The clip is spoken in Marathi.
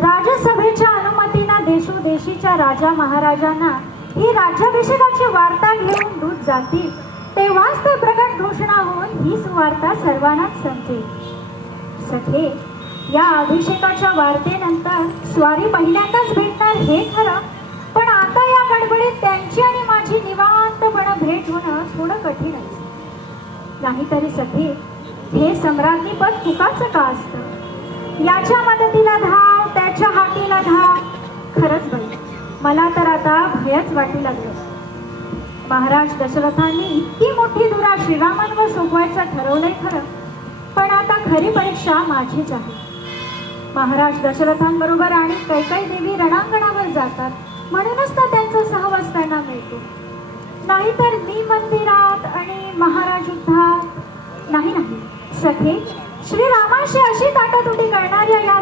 राजसभेच्या अनुमतीनं देशोदेशीच्या राजा महाराजांना ही राज्याभिषेकाची वार्ता घेऊन दूत जातील, तेव्हाच ते प्रकट घोषणा होऊन ही सुवार्ता सर्वांनाच समजेल. सखे, या अभिषेकाच्या वार्तेनंतर स्वारी पहिल्यांदाच भेटणार हे खरं, पण आता या गडबडीत त्यांची आणि माझी निवांतपणे भेट होणं थोडं कठीणच. नाहीतरी सखे, हे सम्राज्ञी पद तुकाचं का असतं? याच्या मदतीला धाव, त्याच्या हातीला धाव. खरंच बाई, मला तर आता भयच वाटू लागलं. महाराज दशरथांनी इतकी मोठी धुरा श्रीरामांवर सोपवायचं ठरवलंय खरं, पण आता खरी परीक्षा माझीच आहे. महाराज दशरथांबरोबर आणि कैकेयी देवी रणांगणावर जातात, म्हणूनच तर त्यांचा सहवास त्यांना मिळतो. नाहीतर मी मंदिरात आणि महाराज युद्धात. नाही नाही सखे, श्रीरामाशी अशी ताटातुटी करणाऱ्या या